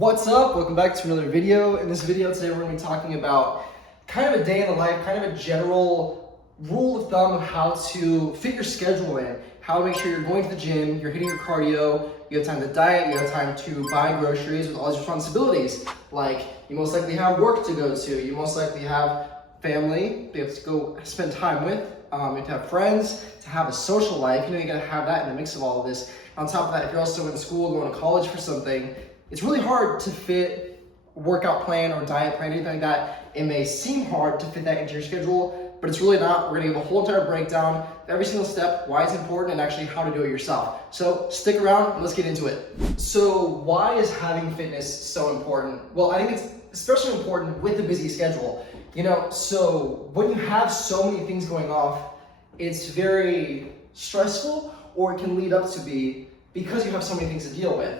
What's up? Welcome back to another video. In this video today we're going to be talking about kind of a day in the life, kind of a general rule of thumb of how to fit your schedule in, how to make sure you're going to the gym, you're hitting your cardio, you have time to diet, you have time to buy groceries with all these responsibilities. Like you most likely have work to go to, you most likely have family you have to go spend time with, you have to have friends, to have a social life, you gotta have that in the mix of all of this. On top of that, if you're also in school, going to college for something, it's really hard to fit a workout plan or diet plan, anything like that. It may seem hard to fit that into your schedule, but it's really not. We're gonna give a whole entire breakdown of every single step, why it's important, and actually how to do it yourself. So stick around and let's get into it. So why is having fitness so important? Well, I think it's especially important with a busy schedule. So when you have so many things going off, it's very stressful, or it can lead up to be, because you have so many things to deal with.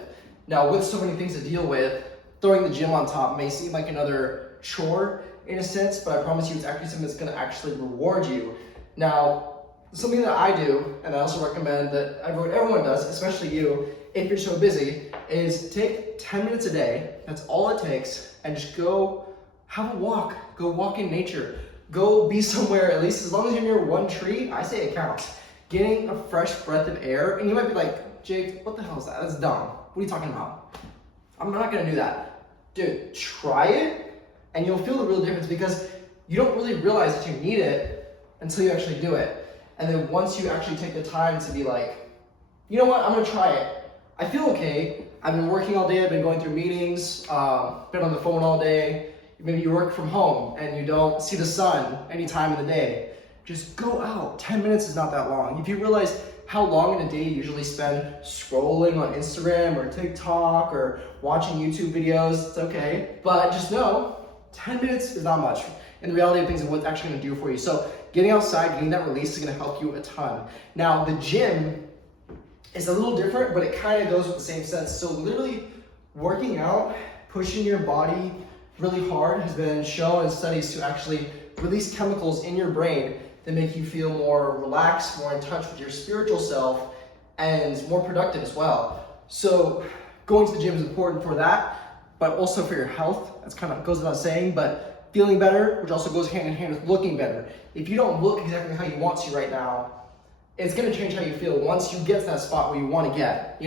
Now, with so many things to deal with, throwing the gym on top may seem like another chore in a sense, but I promise you it's actually something that's gonna actually reward you. Now, something that I do, and I also recommend that everyone does, especially you, if you're so busy, is take 10 minutes a day, that's all it takes, and just go have a walk, go walk in nature, go be somewhere, at least as long as you're near one tree, I say it counts. Getting a fresh breath of air, and you might be like, Jake, what the hell is that? That's dumb. What are you talking about? I'm not gonna do that. Dude, try it, and you'll feel the real difference, because you don't really realize that you need it until you actually do it. And then once you actually take the time to be like, you know what, I'm gonna try it. I feel okay. I've been working all day, I've been going through meetings, been on the phone all day. Maybe you work from home and you don't see the sun any time of the day. Just go out. 10 minutes is not that long. If you realize how long in a day you usually spend scrolling on Instagram or TikTok or watching YouTube videos, it's okay. But just know, 10 minutes is not much in the reality of things and what's actually gonna do for you. So getting outside, getting that release is gonna help you a ton. Now, the gym is a little different, but it kind of goes with the same sense. So literally working out, pushing your body really hard has been shown in studies to actually release chemicals in your brain that make you feel more relaxed, more in touch with your spiritual self, and more productive as well. So going to the gym is important for that, but also for your health. That's kind of goes without saying, but feeling better, which also goes hand in hand with looking better. If you don't look exactly how you want to right now, it's gonna change how you feel once you get to that spot where you wanna get,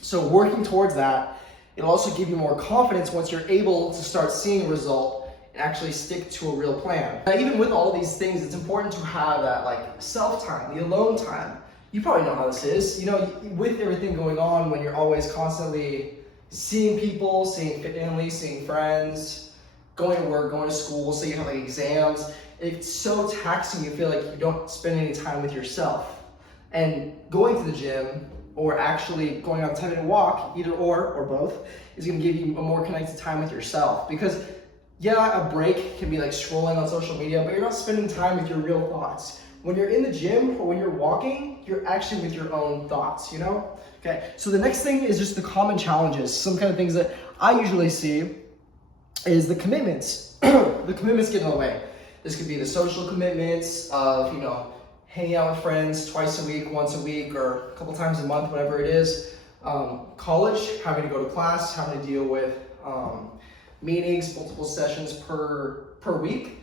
So working towards that, it'll also give you more confidence once you're able to start seeing a result and actually stick to a real plan. Now, even with all these things, it's important to have that self-time, the alone time. You probably know how this is. With everything going on, when you're always constantly seeing people, seeing family, seeing friends, going to work, going to school, so you have exams, it's so taxing. You feel like you don't spend any time with yourself. And going to the gym, or actually going on a 10-minute walk, either or both, is gonna give you a more connected time with yourself. Because yeah, a break can be scrolling on social media, but you're not spending time with your real thoughts. When you're in the gym or when you're walking, you're actually with your own thoughts, Okay, so the next thing is just the common challenges. Some kind of things that I usually see is the commitments. The commitments get in the way. This could be the social commitments of, hanging out with friends twice a week, once a week, or a couple times a month, whatever it is. College, having to go to class, having to deal with meetings, multiple sessions per week.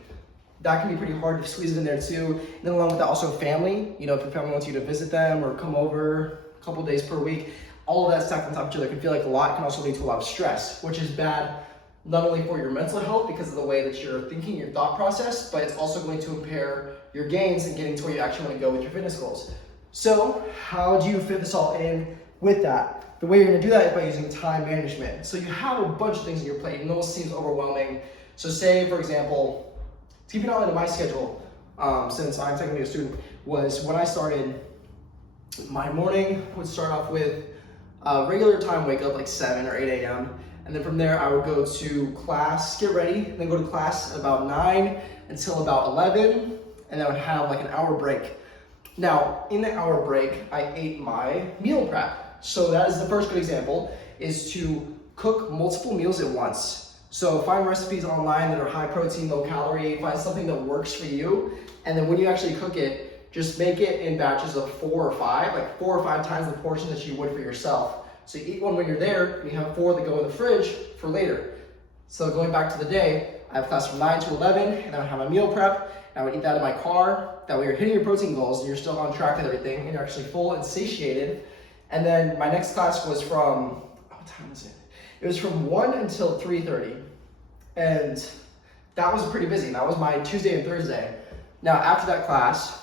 That can be pretty hard to squeeze it in there too. And then along with that, also family. If your family wants you to visit them or come over a couple days per week, all of that stacked on top of each other can feel like a lot. It can also lead to a lot of stress, which is bad not only for your mental health because of the way that you're thinking, your thought process, but it's also going to impair your gains and getting to where you actually want to go with your fitness goals. So how do you fit this all in with that? The way you're going to do that is by using time management. So you have a bunch of things on your plate and it almost seems overwhelming. So say, for example, to give you an outline of my schedule, since I'm technically a student, was when I started, my morning would start off with a regular time wake up, 7 or 8 a.m. And then from there, I would go to class, get ready, and then go to class about 9 until about 11, and then I would have an hour break. Now, in the hour break, I ate my meal prep. So that is the first good example, is to cook multiple meals at once. So find recipes online that are high protein, low calorie, find something that works for you, and then when you actually cook it, just make it in batches of 4 or 5, 4 or 5 times the portion that you would for yourself. So you eat one when you're there, and you have 4 that go in the fridge for later. So going back to the day, I have class from 9 to 11, and then I have a meal prep, and I would eat that in my car. That way you're hitting your protein goals, and you're still on track with everything, and you're actually full and satiated. And then my next class was from, what time is it? It was from 1 until 3:30. And that was pretty busy. That was my Tuesday and Thursday. Now, after that class,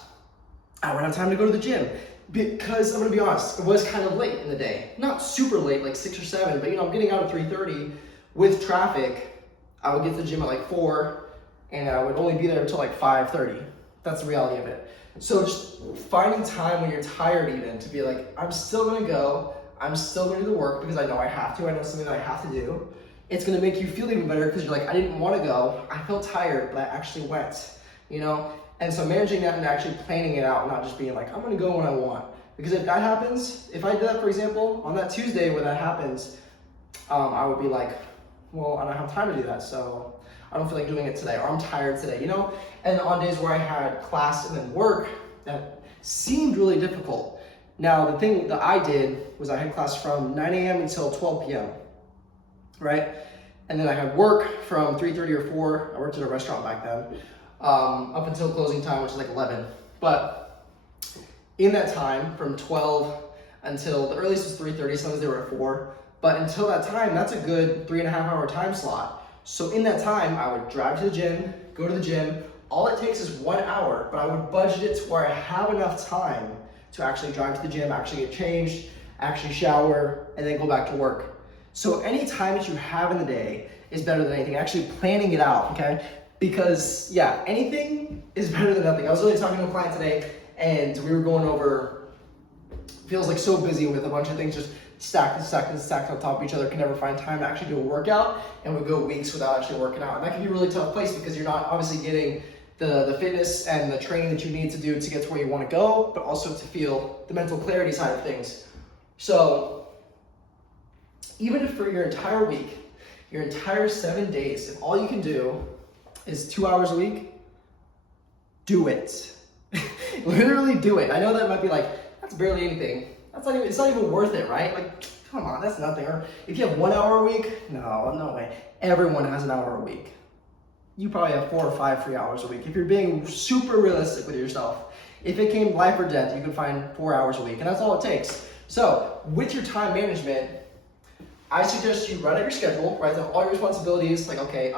I wouldn't have time to go to the gym because I'm gonna be honest, it was kind of late in the day. Not super late, like 6 or 7, but I'm getting out at 3:30 with traffic. I would get to the gym at like 4, and I would only be there until like 5:30. That's the reality of it. So just finding time when you're tired even to be like, I'm still gonna go, I'm still gonna do the work because I know I have to, I know it's something that I have to do. It's gonna make you feel even better because you're like, I didn't wanna go, I felt tired, but I actually went, And so managing that and actually planning it out, not just being like, I'm gonna go when I want. Because if that happens, if I did that, for example, on that Tuesday when that happens, I would be like, well, I don't have time to do that, so I don't feel like doing it today, or I'm tired today, And on days where I had class and then work, that seemed really difficult. Now, the thing that I did was I had class from 9 a.m. until 12 p.m., right? And then I had work from 3:30 or 4. I worked at a restaurant back then, up until closing time, which is like 11. But in that time, from 12 until the earliest was 3:30, sometimes they were at 4. But until that time, that's a good 3.5 hour time slot. So in that time, I would drive to the gym, go to the gym. All it takes is 1 hour, but I would budget it to where I have enough time to actually drive to the gym, actually get changed, actually shower, and then go back to work. So any time that you have in the day is better than anything. Actually planning it out, okay? Because anything is better than nothing. I was really talking to a client today, and we were going over, feels like so busy with a bunch of things just stacked on top of each other, can never find time to actually do a workout, and would go weeks without actually working out. And that can be a really tough place because you're not obviously getting the fitness and the training that you need to do to get to where you want to go, but also to feel the mental clarity side of things. So even if for your entire week, your entire 7 days, if all you can do is 2 hours a week, do it. Literally do it. I know that might be like, that's barely anything. It's not even worth it, right? Like, come on, that's nothing. Or if you have 1 hour a week, no way. Everyone has an hour a week. You probably have 4 or 5 free hours a week. If you're being super realistic with yourself, if it came life or death, you can find 4 hours a week, and that's all it takes. So with your time management, I suggest you write out your schedule, write down all your responsibilities, like, okay,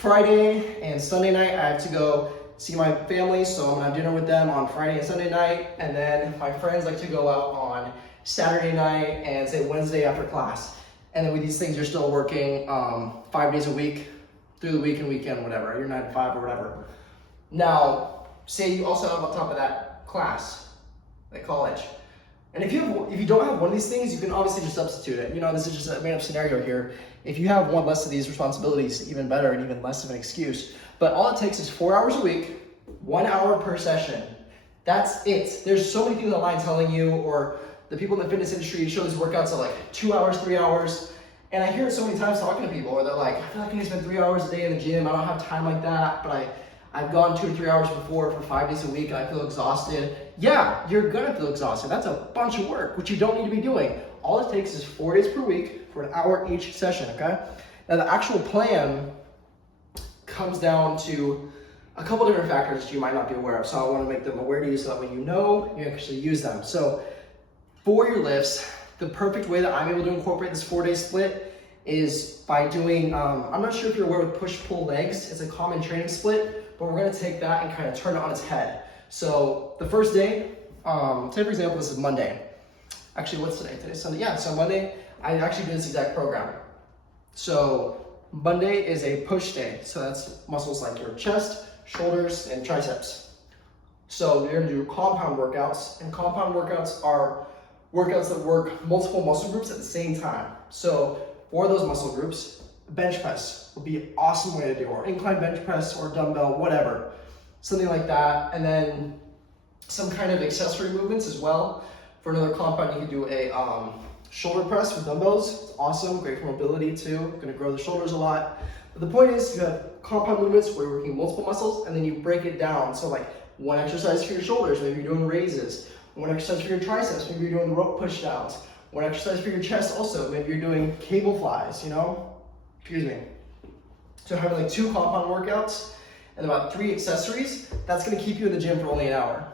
Friday and Sunday night, I have to go see my family, so I'm gonna have dinner with them on Friday and Sunday night, and then my friends like to go out on Saturday night and say Wednesday after class. And then with these things, you're still working 5 days a week, through the week and weekend, whatever, you're 9 to 5 or whatever. Now, say you also have on top of that class, like college. And if you don't have one of these things, you can obviously just substitute it. This is just a made up scenario here. If you have one less of these responsibilities, even better and even less of an excuse. But all it takes is 4 hours a week, 1 hour per session. That's it. There's so many people online telling you, or the people in the fitness industry show these workouts of like 2 hours, 3 hours. And I hear it so many times talking to people where they're like, I feel like I need to spend 3 hours a day in the gym. I don't have time like that, but I've gone 2 to 3 hours before for 5 days a week and I feel exhausted. Yeah, you're gonna feel exhausted. That's a bunch of work, which you don't need to be doing. All it takes is 4 days per week for an hour each session, okay? Now the actual plan comes down to a couple different factors that you might not be aware of. So I wanna make them aware to you so that when you actually use them. So for your lifts, the perfect way that I'm able to incorporate this 4-day split is by doing, I'm not sure if you're aware with push-pull legs. It's a common training split, but we're gonna take that and kind of turn it on its head. So the first day, say for example, this is Monday. Actually, what's today? Today's Sunday. Yeah, so Monday, I actually do this exact program. So Monday is a push day. So that's muscles like your chest, shoulders, and triceps. So you're gonna do compound workouts, and compound workouts are workouts that work multiple muscle groups at the same time. So for those muscle groups, bench press would be an awesome way to do, or incline bench press or dumbbell, whatever, something like that. And then some kind of accessory movements as well. For another compound, you can do a shoulder press with dumbbells. It's awesome, great for mobility too. Gonna grow the shoulders a lot. But the point is, you have compound movements where you're working multiple muscles, and then you break it down. So like one exercise for your shoulders, maybe you're doing raises. One exercise for your triceps, maybe you're doing the rope push downs. One exercise for your chest also, maybe you're doing cable flies, you know? Excuse me. So having like 2 compound workouts and about 3 accessories, that's gonna keep you in the gym for only an hour.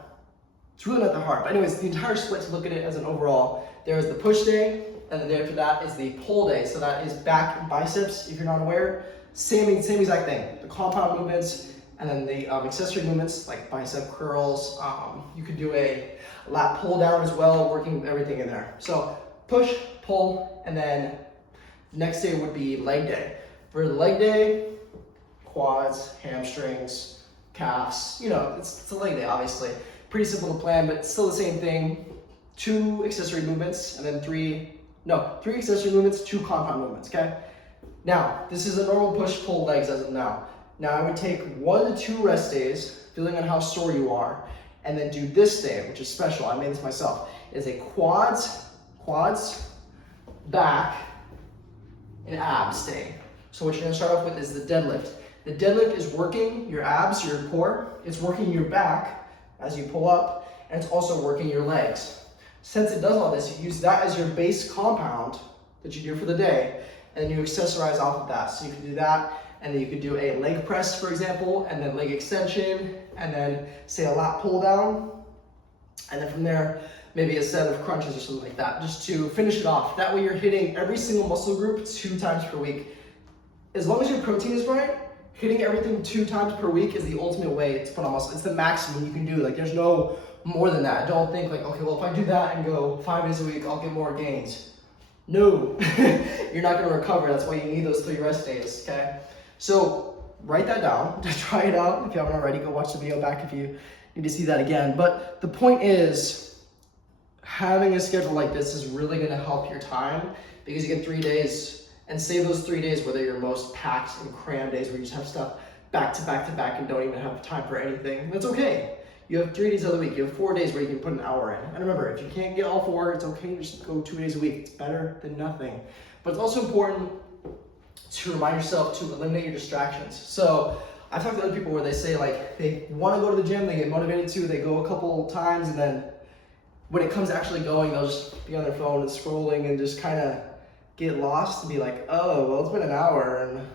It's really not that hard. But anyways, the entire split, to look at it as an overall, there is the push day, and the day after that is the pull day. So that is back and biceps, if you're not aware. Same exact thing. The compound movements, and then the accessory movements, like bicep curls. You could do a lat pull down as well, working everything in there. So push, pull, and then next day would be leg day. For the leg day, quads, hamstrings, calves, you know, it's a leg day, obviously. Pretty simple to plan, but still the same thing. 2 accessory movements, and then 3 accessory movements, 2 compound movements, okay? Now, this is a normal push-pull legs as of now. Now, I would take 1 to 2 rest days, depending on how sore you are, and then do this day, which is special. I made this myself. It's a quads, back, and abs day. So what you're gonna start off with is the deadlift. The deadlift is working your abs, your core. It's working your back as you pull up, and it's also working your legs. Since it does all this, you use that as your base compound that you do for the day, and then you accessorize off of that. So you can do that, and then you could do a leg press, for example, and then leg extension, and then say a lat pull down, and then from there, maybe a set of crunches or something like that, just to finish it off. That way you're hitting every single muscle group 2 times per week. As long as your protein is right, hitting everything 2 times per week is the ultimate way to put on muscle. It's the maximum you can do. Like, there's no more than that. Don't think like, okay, well, if I do that and go 5 days a week, I'll get more gains. No, you're not gonna recover. That's why you need those 3 rest days, okay? So write that down, try it out. If you haven't already, go watch the video back if you need to see that again. But the point is, having a schedule like this is really gonna help your time, because you get 3 days, and save those 3 days, whether your most packed and crammed days where you just have stuff back to back to back and don't even have time for anything. That's okay. You have 3 days of the week. You have 4 days where you can put an hour in. And remember, if you can't get all 4, it's okay. Just go 2 days a week. It's better than nothing. But it's also important to remind yourself to eliminate your distractions. So I've talked to other people where they say like they want to go to the gym, they get motivated to, they go a couple times, and then when it comes to actually going, they'll just be on their phone and scrolling and just kind of get lost and be like, oh, well, it's been an hour and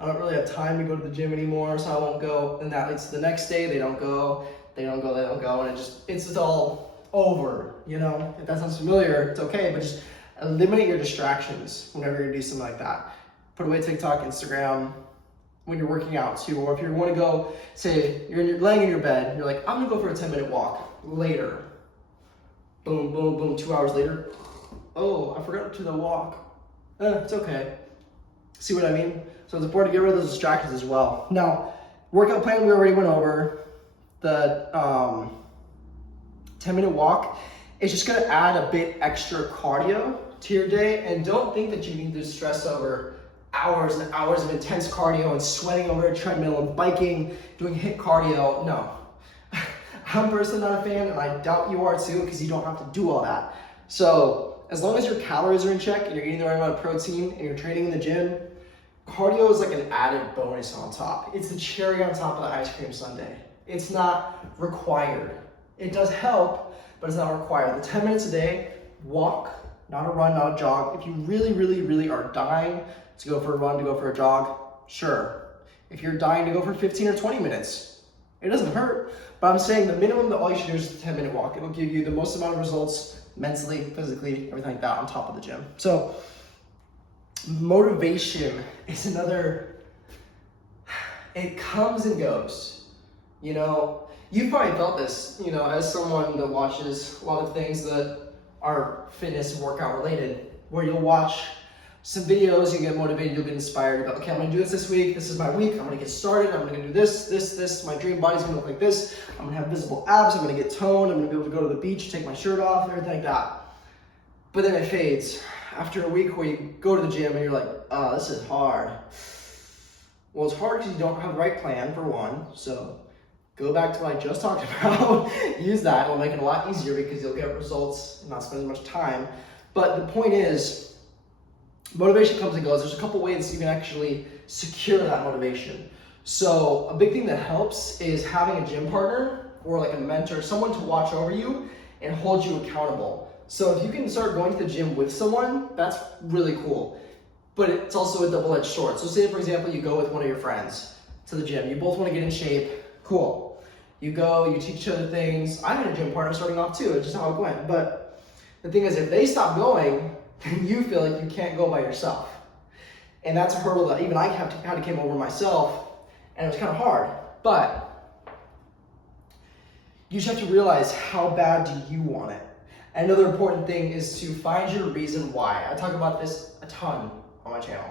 I don't really have time to go to the gym anymore, so I won't go. And that leads to the next day, they don't go, and it's just all over, you know? If that sounds familiar, it's okay, but just eliminate your distractions whenever you do something like that. Put away TikTok, Instagram, when you're working out too, or if you want to go, say you're laying in your bed, you're like, I'm gonna go for a 10-minute walk later. Boom, boom, boom, 2 hours later. Oh, I forgot to the walk. It's okay. See what I mean? So it's important to get rid of those distractions as well. Now, workout plan we already went over. The 10-minute walk is just gonna add a bit extra cardio to your day, and don't think that you need to stress over hours and hours of intense cardio and sweating over a treadmill and biking, doing HIIT cardio. No. I'm personally not a fan, and I doubt you are too, because you don't have to do all that. So as long as your calories are in check and you're eating the right amount of protein and you're training in the gym, cardio is like an added bonus on top. It's the cherry on top of the ice cream sundae. It's not required. It does help, but it's not required. The 10 minutes a day, walk, not a run, not a jog. If you really, really, really are dying to go for a run, to go for a jog, sure. If you're dying to go for 15 or 20 minutes, it doesn't hurt. But I'm saying the minimum that all you should do is a 10-minute walk. It'll give you the most amount of results mentally, physically, everything like that on top of the gym. So motivation is another, it comes and goes. You know, you've probably felt this, you know, as someone that watches a lot of things that are fitness and workout related, where you'll watch some videos, you get motivated, you'll get inspired. You go, okay, I'm gonna do this week. This is my week. I'm gonna get started. I'm gonna do this. My dream body's gonna look like this. I'm gonna have visible abs. I'm gonna get toned. I'm gonna be able to go to the beach, take my shirt off, everything like that. But then it fades. After a week where you go to the gym and you're like, oh, this is hard. Well, it's hard because you don't have the right plan, for one. So go back to what I just talked about. Use that. It'll make it a lot easier because you'll get results and not spend as much time. But the point is, motivation comes and goes. There's a couple ways you can actually secure that motivation. So a big thing that helps is having a gym partner or like a mentor, someone to watch over you and hold you accountable. So if you can start going to the gym with someone, that's really cool. But it's also a double-edged sword. So say, for example, you go with one of your friends to the gym. You both want to get in shape. Cool. You go, you teach each other things. I had a gym partner starting off too. It's just how it went. But the thing is, if they stop going, then you feel like you can't go by yourself. And that's a hurdle that even I had to came over myself, and it was kind of hard. But you just have to realize, how bad do you want it? Another important thing is to find your reason why. I talk about this a ton on my channel.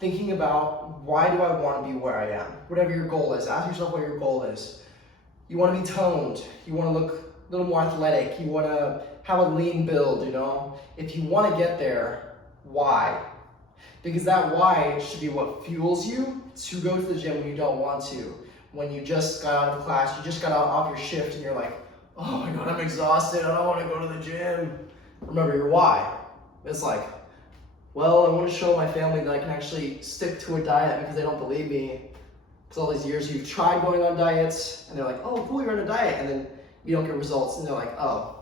Thinking about, why do I want to be where I am? Whatever your goal is, ask yourself what your goal is. You want to be toned. You want to look a little more athletic. You want to have a lean build, you know? If you want to get there, why? Because that why should be what fuels you to go to the gym when you don't want to. When you just got out of class, you just got out off your shift, and you're like, oh my God, I'm exhausted. I don't want to go to the gym. Remember your why. It's like, well, I want to show my family that I can actually stick to a diet because they don't believe me. Because all these years you've tried going on diets, and they're like, oh, cool, you're on a diet. And then you don't get results, and they're like, oh,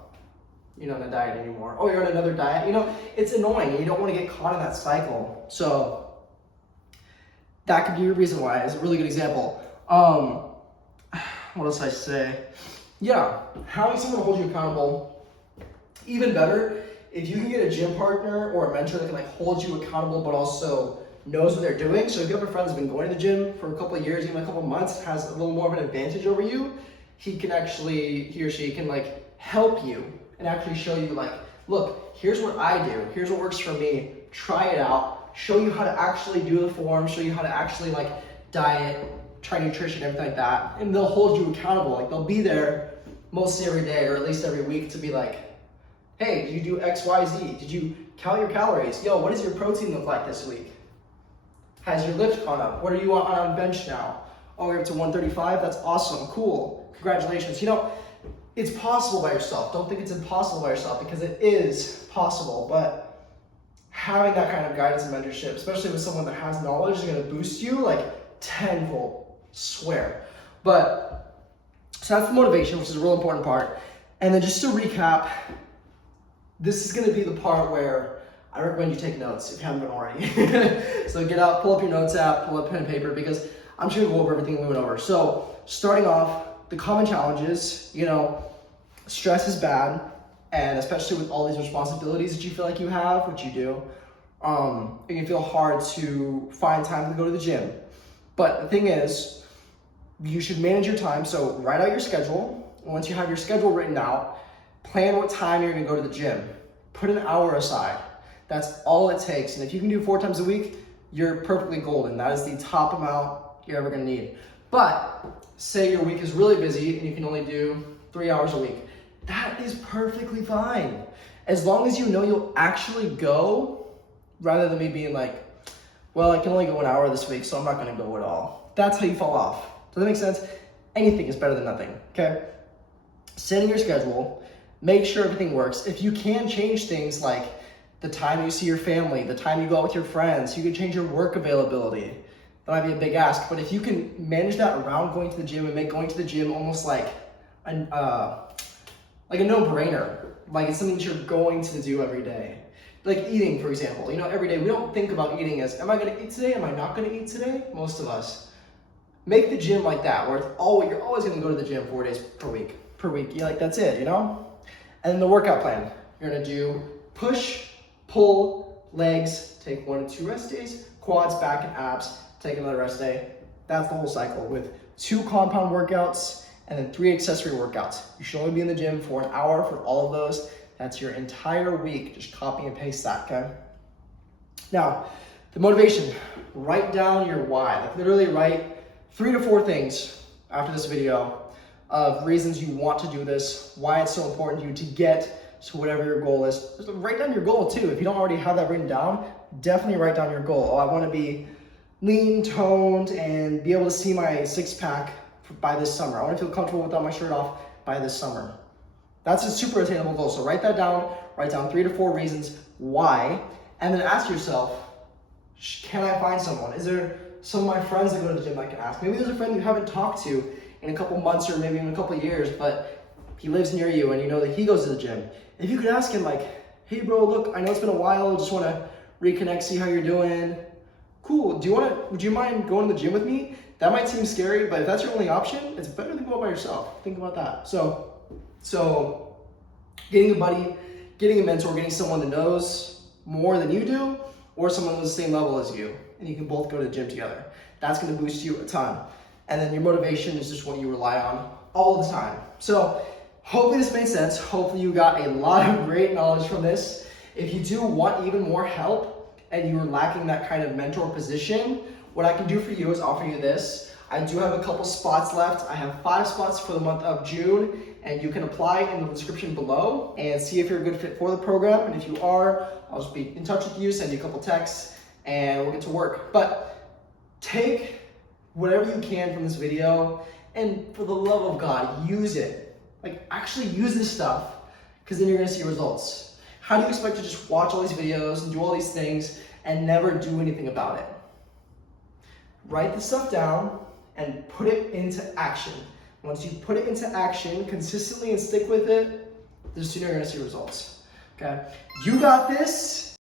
you're not on a diet anymore. Oh, you're on another diet. You know, it's annoying. You don't want to get caught in that cycle. So that could be your reason why. It's a really good example. What else I say? Yeah, having someone hold you accountable. Even better, if you can get a gym partner or a mentor that can like hold you accountable, but also knows what they're doing. So if you have a friend that's been going to the gym for a couple of years, even a couple of months, has a little more of an advantage over you, he or she can like help you and actually show you like, look, here's what I do. Here's what works for me. Try it out. Show you how to actually do the form. Show you how to actually like diet, try nutrition, everything like that. And they'll hold you accountable. Like they'll be there mostly every day or at least every week to be like, hey, did you do X, Y, Z? Did you count your calories? Yo, what does your protein look like this week? Has your lift gone up? What are you on bench now? Oh, you're up to 135? That's awesome, cool, congratulations. You know, it's possible by yourself. Don't think it's impossible by yourself, because it is possible, but having that kind of guidance and mentorship, especially with someone that has knowledge, is gonna boost you like tenfold, swear. But, so that's the motivation, which is a real important part. And then just to recap, this is gonna be the part where I recommend you take notes if you haven't been already. So get out, pull up your notes app, pull up pen and paper, because I'm just gonna go over everything we went over. So starting off, the common challenges, you know, stress is bad, and especially with all these responsibilities that you feel like you have, which you do, it can feel hard to find time to go to the gym. But the thing is, you should manage your time. So write out your schedule. Once you have your schedule written out, plan what time you're gonna go to the gym. Put an hour aside. That's all it takes. And if you can do 4 times a week, you're perfectly golden. That is the top amount you're ever gonna need. But say your week is really busy and you can only do 3 hours a week. That is perfectly fine. As long as you know you'll actually go, rather than me being like, well, I can only go an hour this week, so I'm not gonna go at all. That's how you fall off. Does that make sense? Anything is better than nothing, okay? Setting your schedule, make sure everything works. If you can change things like the time you see your family, the time you go out with your friends, you can change your work availability. That might be a big ask, but if you can manage that around going to the gym and make going to the gym almost like a no-brainer, like it's something that you're going to do every day. Like eating, for example, you know, every day we don't think about eating as, am I gonna eat today? Am I not gonna eat today? Most of us. Make the gym like that, where it's you're always gonna go to the gym 4 days per week. Yeah, like that's it, you know? And then the workout plan, you're gonna do push, pull, legs, take 1 to 2 rest days, quads, back, and abs, take another rest day. That's the whole cycle with 2 compound workouts and then 3 accessory workouts. You should only be in the gym for an hour for all of those. That's your entire week. Just copy and paste that, okay? Now, the motivation, write down your why. Like literally write 3 to 4 things after this video of reasons you want to do this, why it's so important to you to get to whatever your goal is. Just write down your goal too. If you don't already have that written down, definitely write down your goal. Oh, I want to be lean, toned, and be able to see my 6-pack by this summer. I want to feel comfortable without my shirt off by this summer. That's a super attainable goal. So write that down, write down 3 to 4 reasons why, and then ask yourself, can I find someone? Is there some of my friends that go to the gym I can ask? Maybe there's a friend you haven't talked to in a couple months or maybe in a couple years, but he lives near you and you know that he goes to the gym. if you could ask him like, hey bro, look, I know it's been a while, just wanna reconnect, see how you're doing. Cool, would you mind going to the gym with me? That might seem scary, but if that's your only option, it's better than go by yourself. Think about that. So getting a buddy, getting a mentor, getting someone that knows more than you do, or someone on the same level as you, and you can both go to the gym together. That's gonna boost you a ton. And then your motivation is just what you rely on all the time. So hopefully this made sense. Hopefully you got a lot of great knowledge from this. If you do want even more help and you're lacking that kind of mentor position, what I can do for you is offer you this. I do have a couple spots left. I have 5 spots for the month of June, and you can apply in the description below and see if you're a good fit for the program. And if you are, I'll just be in touch with you, send you a couple texts, and we'll get to work. But take whatever you can from this video, and for the love of God, use it. Like, actually use this stuff, because then you're gonna see results. How do you expect to just watch all these videos and do all these things and never do anything about it? Write this stuff down and put it into action. Once you put it into action consistently and stick with it, the sooner you're gonna see results, okay? You got this.